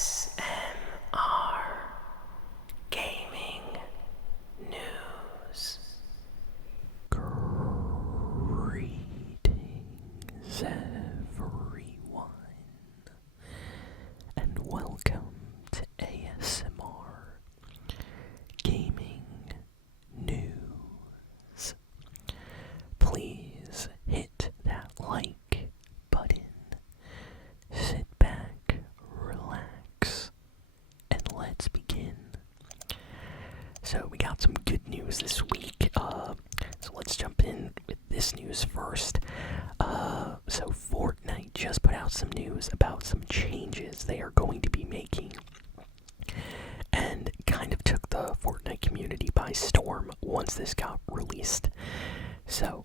ASMR Gaming News. Greetings, everyone, and welcome to ASMR Gaming News. Please hit that like button. Sit back, relax, and let's begin. So we got some good news this week. So let's jump in with this news first. So Fortnite just put out some news about some changes they are going to be making, and kind of took the Fortnite community by storm once this got released. So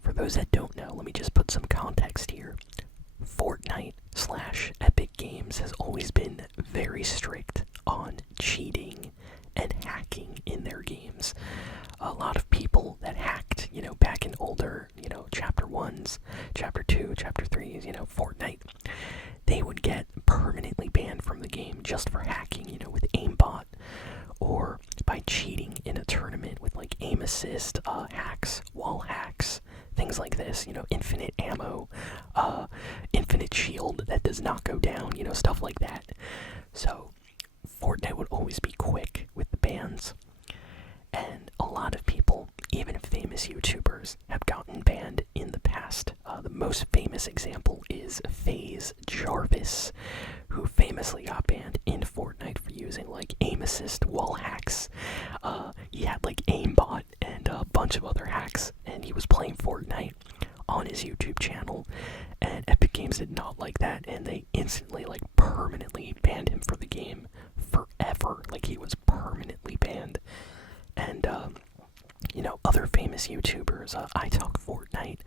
for those that don't know, let me just put some context here. Fortnite/Epic Games has always been very strict on cheating and hacking in their games. A lot of people that hacked, back in older, chapter 1s, chapter 2, chapter 3s, Fortnite, they would get permanently banned from the game just for hacking, with aimbot, or by cheating in a tournament with like aim assist, hacks, wall hacks, things like this, infinite ammo, infinite shield that does not go down, stuff like that. So Fortnite would always be quick with the bans, and a lot of people, even famous YouTubers, have gotten banned in the past. The most famous example is FaZe Jarvis, who famously got banned in Fortnite for using like aim assist wall hacks. He had like aimbot and a bunch of other hacks, and he was playing Fortnite on his YouTube channel, and Epic Games did not like that, and they instantly, like, permanently banned him for the game forever. Like, he was permanently banned. And other famous YouTubers, I Talk Fortnite,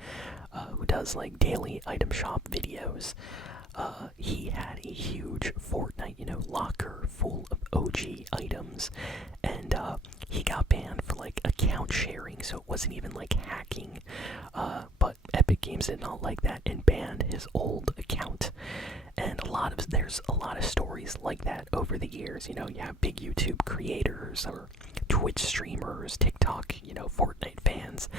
who does like daily item shop videos, he had a huge Fortnite, locker full of OG items, and he got banned for like account sharing, so it wasn't even like hacking, but Epic Games did not like that and banned his old account. And there's a lot of stories like that over the years. You have big YouTube creators or Twitch streamers, TikTok, Fortnite fans,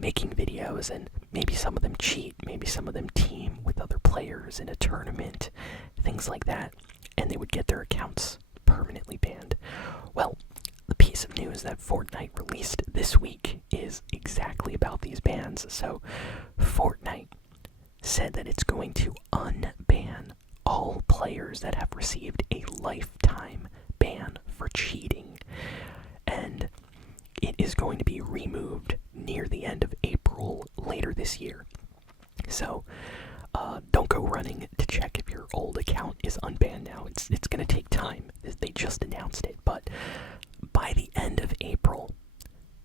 making videos, and maybe some of them cheat, maybe some of them team with other players in a tournament, things like that, and they would get their accounts permanently banned. Well, the piece of news that Fortnite released this week is exactly about these bans. So Fortnite said that it's going to unban all players that have received a lifetime ban for cheating, and it is going to be removed near the end of April later this year. So don't go running to check if your old account is unbanned now. It's going to take time. They just announced it, but by the end of April,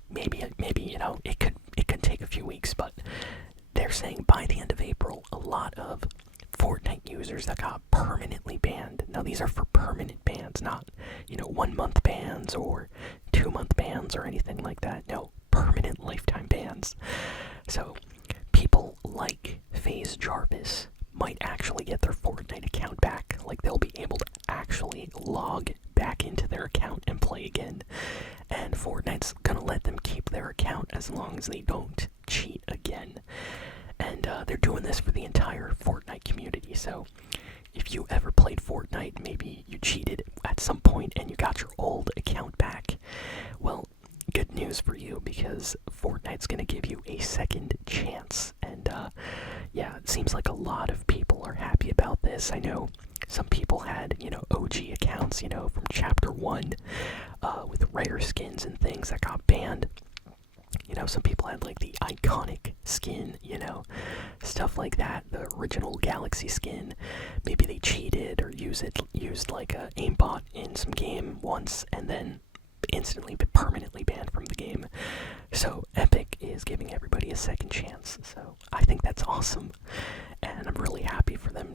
maybe it could take a few weeks, but they're saying by the end of April, a lot of Fortnite users that got permanently banned. Now these are for permanent bans, not 1 month bans or 2 month bans or anything like that. No, permanent lifetime bans. So people like FaZe Jarvis might actually get their Fortnite account back. Like, they'll be able to actually log back into their account and play again. And Fortnite's gonna let them keep their account as long as they don't cheat again. And they're doing this for the entire Fortnite community. So if you ever played Fortnite, maybe you cheated at some point and you got your old account back, well, good news for you, because Fortnite's gonna give you a second chance. And yeah, it seems like a lot of people are happy about this. I know some people had, OG accounts, from chapter 1, with rare skins and things that got banned. Some people had like the iconic skin, stuff like that, the original Galaxy skin. Maybe they cheated or used like a aimbot in some game once and then instantly permanently banned from the game. So Epic is giving everybody a second chance. So I think that's awesome, and I'm really happy for them,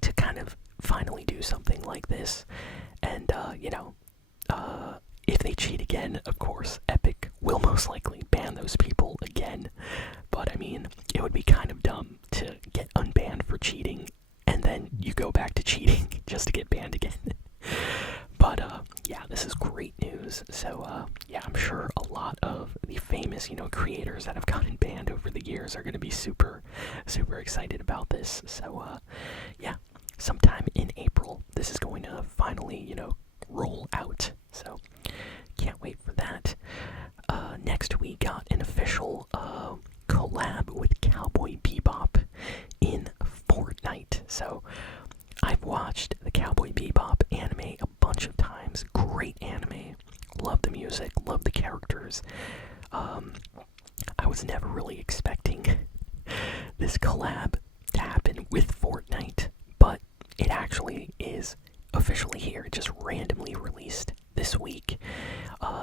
to kind of finally do something like this. And if they cheat again, of course, Epic will most likely ban those people again. But I mean, it would be kind of dumb to get unbanned for cheating and then you go back to cheating just to creators that have gotten banned over the years are going to be super excited about this. So yeah, sometime in April this is going to finally, roll out. So can't wait for that. Next we got an official collab with Cowboy Bebop in Fortnite. So I've watched the Cowboy Bebop anime a bunch of times. Great anime. Love the music, love the characters. I was never really expecting this collab to happen with Fortnite, but it actually is officially here. It just randomly released this week.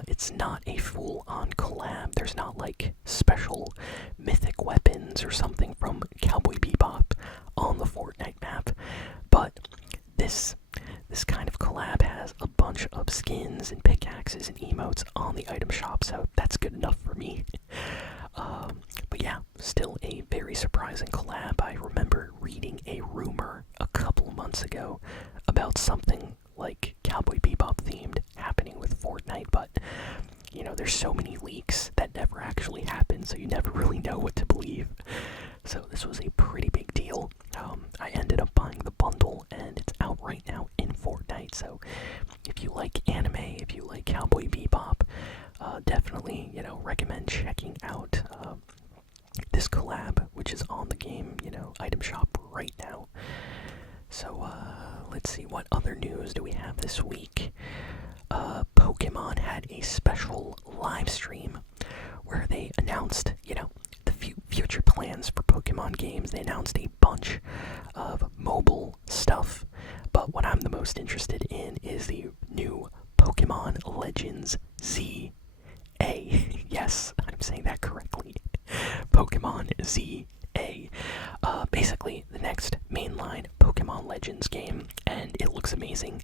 It's not a full-on collab. There's not like special mythic weapons or something from Cowboy Bebop on the Fortnite map, but this kind of collab has a bunch of skins and pickaxes and emotes on the item shop, so that's good enough for me. But yeah, still a very surprising collab. I remember reading a rumor a couple months ago about something like Cowboy Bebop themed happening with Fortnite, but there's so many leaks that never actually happen, so you never really know what to believe. So this was a pretty big deal. I ended up buying the bundle, and it's out right now in Fortnite. So if you like anime, if you like Cowboy Bebop, definitely recommend checking out this collab, which is on the game item shop right now. So let's see, what other news do we have this week? Pokemon had a special live stream where they announced the future plans for Pokemon games. They announced a bunch of mobile stuff, but what I'm the most interested in is the new Pokemon Legends ZA. Yes, I'm saying that correctly. Pokemon ZA. Basically the next mainline Pokemon Legends game, and it looks amazing.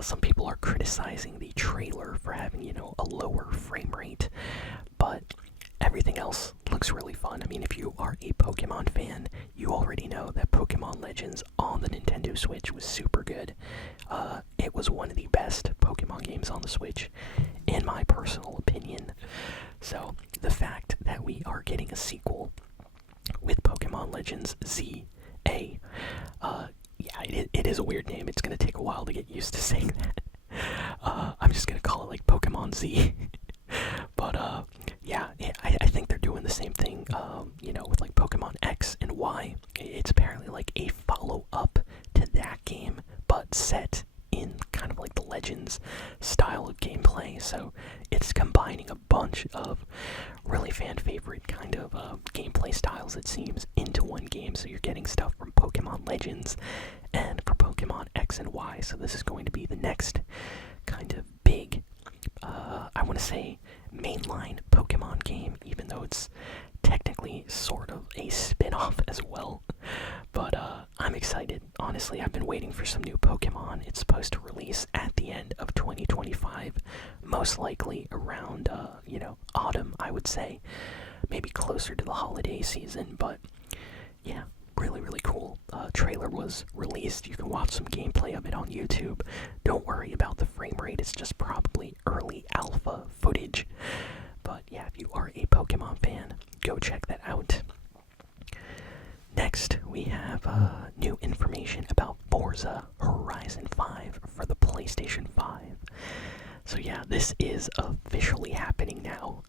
Some people are criticizing the trailer for having, a lower frame rate, but everything else looks really fun. I mean, if you are a Pokemon fan, you already know that Pokemon Legends on the Nintendo Switch was super good. It was one of the best Pokemon games on the Switch, in my personal opinion. So the fact that we are getting a sequel with Pokemon Legends ZA, yeah, it is a weird name. It's going to take a while to get used to saying that. I'm just going to call it like Pokemon Z. But yeah, I think they're doing the same thing, with like Pokemon X and Y. It's apparently like a follow-up to that game, but set in kind of like the Legends style of gameplay. So it's combining a bunch of really fan-favorite kind of gameplay styles, it seems, into one game. So you're getting stuff from Pokemon Legends and for Pokemon X and Y. So this is going to be the next kind of big, I want to say, mainline Pokemon game, even though it's technically sort of a spin-off as well. But I'm excited. Honestly, I've been waiting for some new Pokemon. It's supposed to release at the end of 2025, most likely around, autumn, I would say. Maybe closer to the holiday season, but yeah, really cool. Trailer was released. You can watch some gameplay of it on YouTube. Don't worry about the frame rate. It's just probably early alpha footage. But yeah, if you are a Pokemon fan, go check that out. Next, we have new information about Forza Horizon 5 for the PlayStation 5. So yeah, this is officially happening now.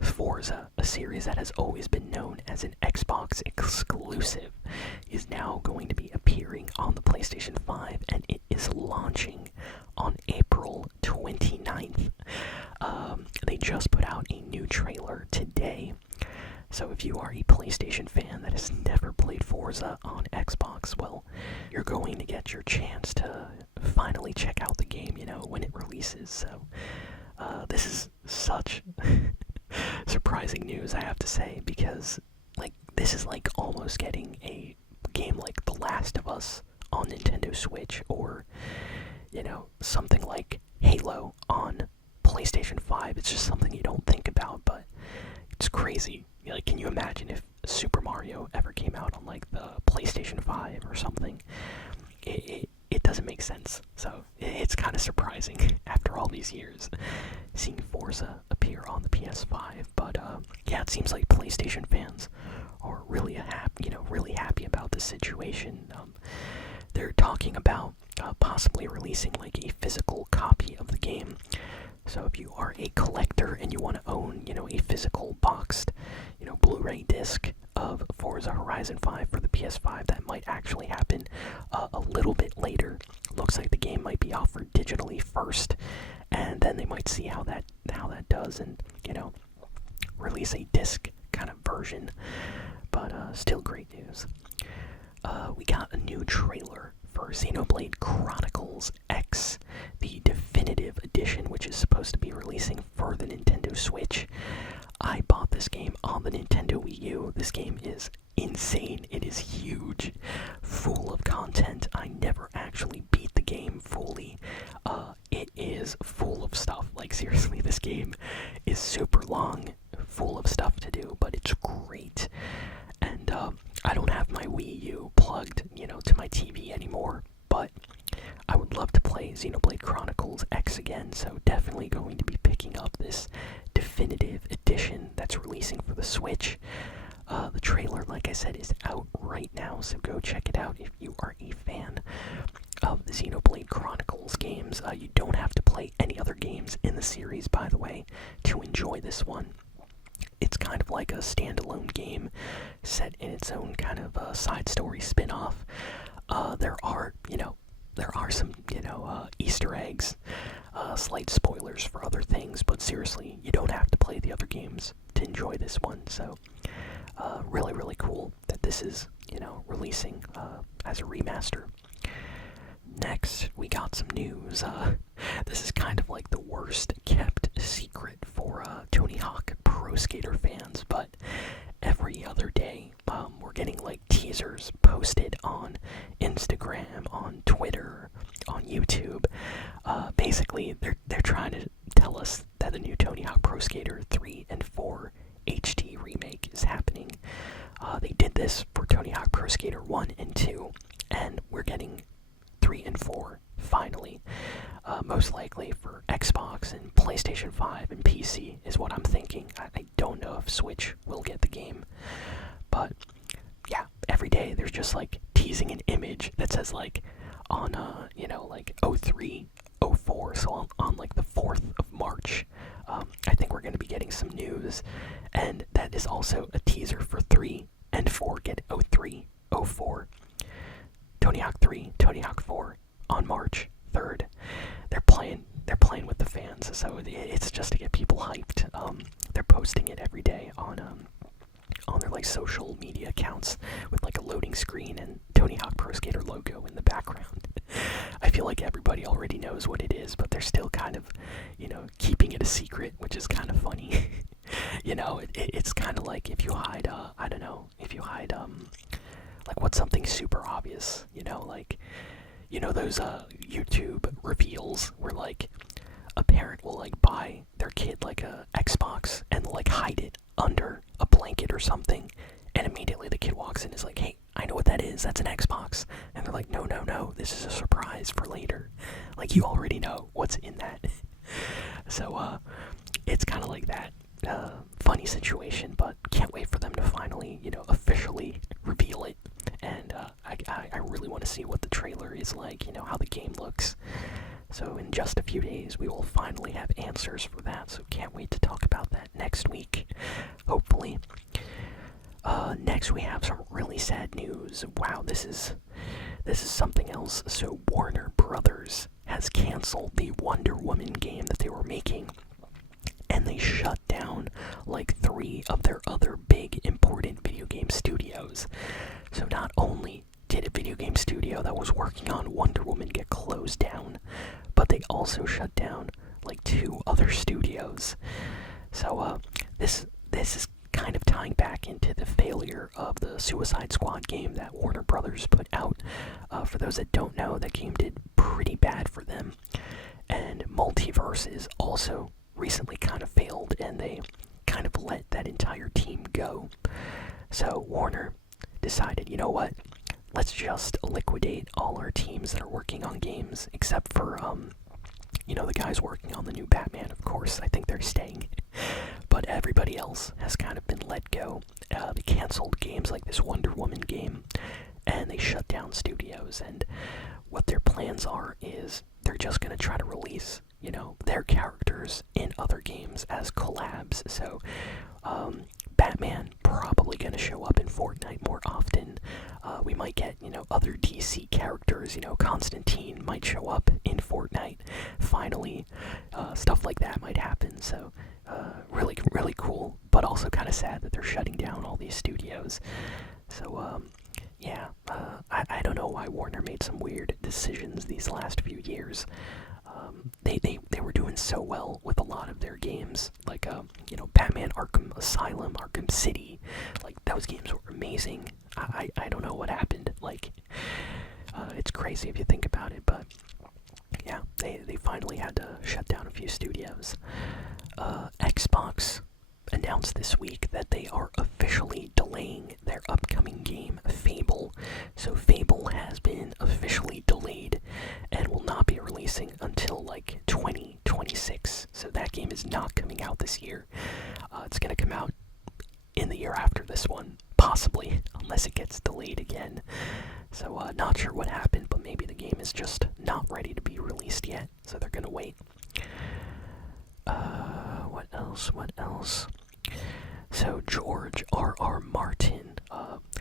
Forza, a series that has always been known as an Xbox exclusive, is now going to be appearing on the PlayStation 5, and it is launching on April 29th. They just put out a new trailer today. So if you are a PlayStation fan that has never played Forza on Xbox, well, you're going to get your chance to finally check out the game, when it releases. So this is such surprising news, I have to say, because this is like almost getting a game like The Last of Us on Nintendo Switch, or something like Halo on PlayStation 5. It's just something you don't think about, but it's crazy. Can you imagine if Super Mario ever came out on like the PlayStation 5 or something? It doesn't make sense. So it's kind of surprising after after all these years, seeing Forza appear on the PS5. But yeah, it seems like PlayStation fans are really really happy about this situation. They're talking about possibly releasing like a physical copy of the game. So if you are a collector and you want to own, a physical boxed, Blu-ray disc of Forza Horizon 5 for the PS5, that might actually happen a little bit later. Looks like the game might be offered digitally first, and then they might see how that does, and release a disc kind of version. But still great news. We got a new trailer for Xenoblade Chronicles X, the definitive edition, which is supposed to be releasing for the Nintendo Switch. I bought this game on the Nintendo Wii U. This game is insane. It is huge, full of content. I never actually beat the game fully. It is full of stuff. Like, seriously, this game is super long, full of stuff to do, but it's great. And I don't have my Wii U plugged, to my TV anymore, but I would love to play Xenoblade Chronicles X again, so definitely going to be picking up this definitive edition that's releasing for the Switch. The trailer, like I said, is out right now, so go check it out if you are a fan of the Xenoblade Chronicles games. You don't have to play any other games in the series, by the way, to enjoy this one. It's kind of like a standalone game set in its own kind of side story spin-off. There are some, Easter eggs, slight spoilers for other things, but seriously, you don't have to play the other games to enjoy this one. So, really, really cool that this is, releasing as a remaster. Next, we got some news. This is kind of like the worst kept secret for Tony Hawk Pro Skater fans, but every other day, we're getting like teasers posted on Instagram, on Twitter, on YouTube. Basically, they're trying to tell us that the new Tony Hawk Pro Skater 3 and 4 HD remake is happening. They did this for Tony Hawk Pro Skater 1 and 2, and we're getting 3 and 4 finally. Most likely for Xbox and PlayStation 5 and PC is what I'm thinking. I don't know if Switch will get the game, but yeah, every day there's just like teasing an image that says like on like 03, 04, so on like the 4th of March. I think we're going to be getting some news, and that is also a teaser for 3 and 4. Get 03, 04. Tony Hawk 3, Tony Hawk 4 on March 3rd. They're playing with the fans, so it's just to get people hyped. They're posting it every day on their like social media accounts with like a loading screen and Tony Hawk Pro Skater logo in the background. I feel like everybody already knows what it is, but they're still kind of, keeping it a secret, which is kind of funny. It's kind of like if you hide, like what's something super obvious, those YouTube reveals where like a parent will like buy their kid like a Xbox and like hide it under a blanket or something, and immediately the kid walks in and is like, hey, I know what that is, that's an Xbox. And they're like, no, this is a surprise for later. Like, you already know what's in that. So it's kind of like that funny situation, but can't wait for them to finally, officially reveal it. And I really want to see what the trailer is like, how the game looks. So in just a few days, we will finally have answers for that, so can't wait to talk about that next week, hopefully. Next we have some really sad news. Wow, this is something else. So Warner Brothers has canceled the Wonder Woman game that they were making, and they shut down like 3 of their other big important video game studios. So not only did a video game studio that was working on Wonder Woman get closed down, but they also shut down like 2 other studios. So this is kind of tying back into the failure of the Suicide Squad game that Warner Brothers put out. For those that don't know, that game did pretty bad for them. And Multiverses also recently kind of failed, and they kind of let that entire team go. So Warner decided, you know what? Let's just liquidate all our teams that are working on games, except for the guys working on the new Batman, of course, I think they're staying. But everybody else has kind of been let go. They canceled games like this Wonder Woman game, and they shut down studios. And what their plans are is they're just going to try to release, their characters in other games as collabs. So, Batman probably going to show up in Fortnite more often. We might get, other DC characters, Constantine might show up in Fortnite. Finally, stuff like that might happen. So, really, really cool, but also kind of sad that they're shutting down all these studios. So, yeah, I don't know why Warner made some weird decisions these last few years. They were doing so well with a lot of their games, like Batman Arkham Asylum, Arkham City. Like, those games were amazing. I don't know what happened. Like, it's crazy if you think about it, but yeah, they finally had to shut down a few studios. Xbox announced this week that they are officially delaying their upcoming game, Fable. So Fable has been officially delayed and will not be releasing until like 2026. So that game is not coming out this year. It's going to come out in the year after this one, possibly, unless it gets delayed again. So not sure what happened, but maybe the game is just not ready to be released yet, so they're going to wait. What else? So George R.R. Martin,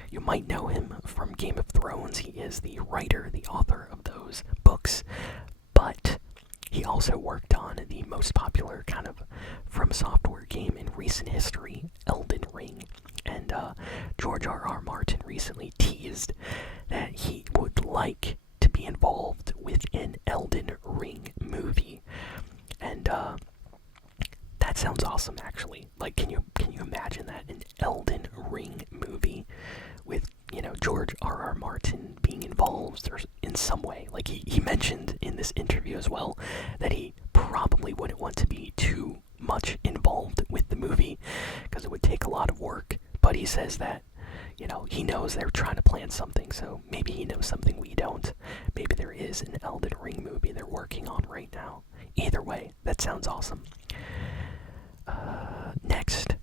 you might know him from Game of Thrones. He is the writer, the author of those books, but he also worked on the most popular kind of From Software game in recent history, Elden Ring. And George R.R. Martin recently teased that he would like to be involved with an Elden Ring movie. And that sounds awesome, actually. Like, can you imagine that? An Elden Ring movie with, George R.R. Martin being involved or in some way. Like, he mentioned in this interview as well that he probably wouldn't want to be too much involved with the movie because it would take a lot of work. But he says that, he knows they're trying to plan something, so maybe he knows something we don't. Maybe there is an Elden Ring movie they're working on right now. Either way, that sounds awesome. Next,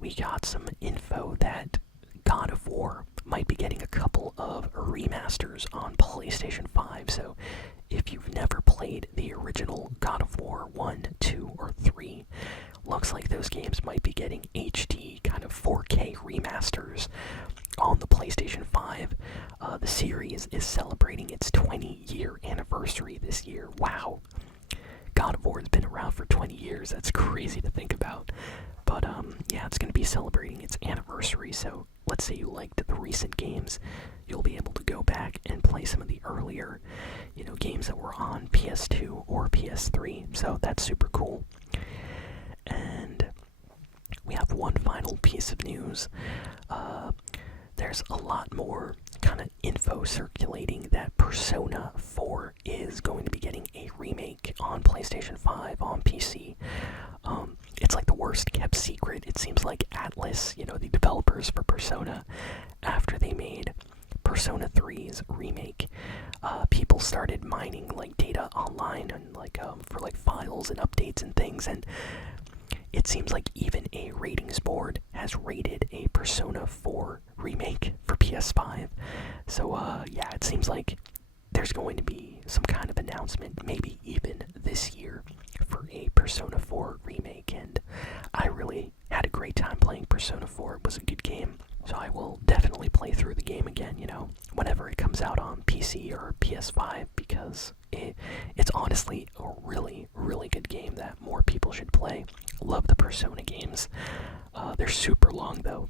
we got some info that God of War might be getting a couple of remasters on PlayStation 5. So if you've never played the original God of War 1, 2, or 3, looks like those games might be getting HD kind of 4K remasters on the PlayStation 5. The series is celebrating its 20-year anniversary this year. Wow. God of War has been around for 20 years. That's crazy to think about. But, yeah, it's going to be celebrating its anniversary. So let's say you liked the recent games. You'll be able to go back and play some of the earlier, games that were on PS2 or PS3. So that's super cool. And we have one final piece of news. There's a lot more kind of info circulating that Persona 4 is going to be getting a remake on PlayStation 5, on PC. It's like the worst kept secret. It seems like Atlas, the developers for Persona, after they made Persona 3's remake, people started mining like data online and for files and updates and things, and it seems like even a ratings board has rated a Persona 4 remake for PS5. So, yeah, it seems like there's going to be some kind of announcement, maybe even this year, for a Persona 4 remake. And I really had a great time playing Persona 4. It was a good game. So I will definitely play through the game again, whenever it comes out on PC or PS5, because it's honestly a really, really good game that more people should play. Love the Persona games. They're super long though.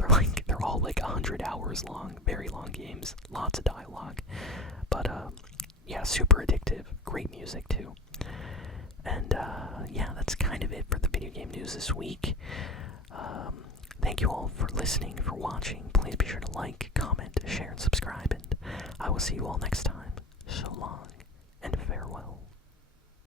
They're all 100 hours long, very long games, lots of dialogue. But yeah, super addictive. Great music too. And yeah, that's kind of it for the video game news this week. Thank you all for listening, for watching. Please be sure to like, comment, share, and subscribe, and I will see you all next time.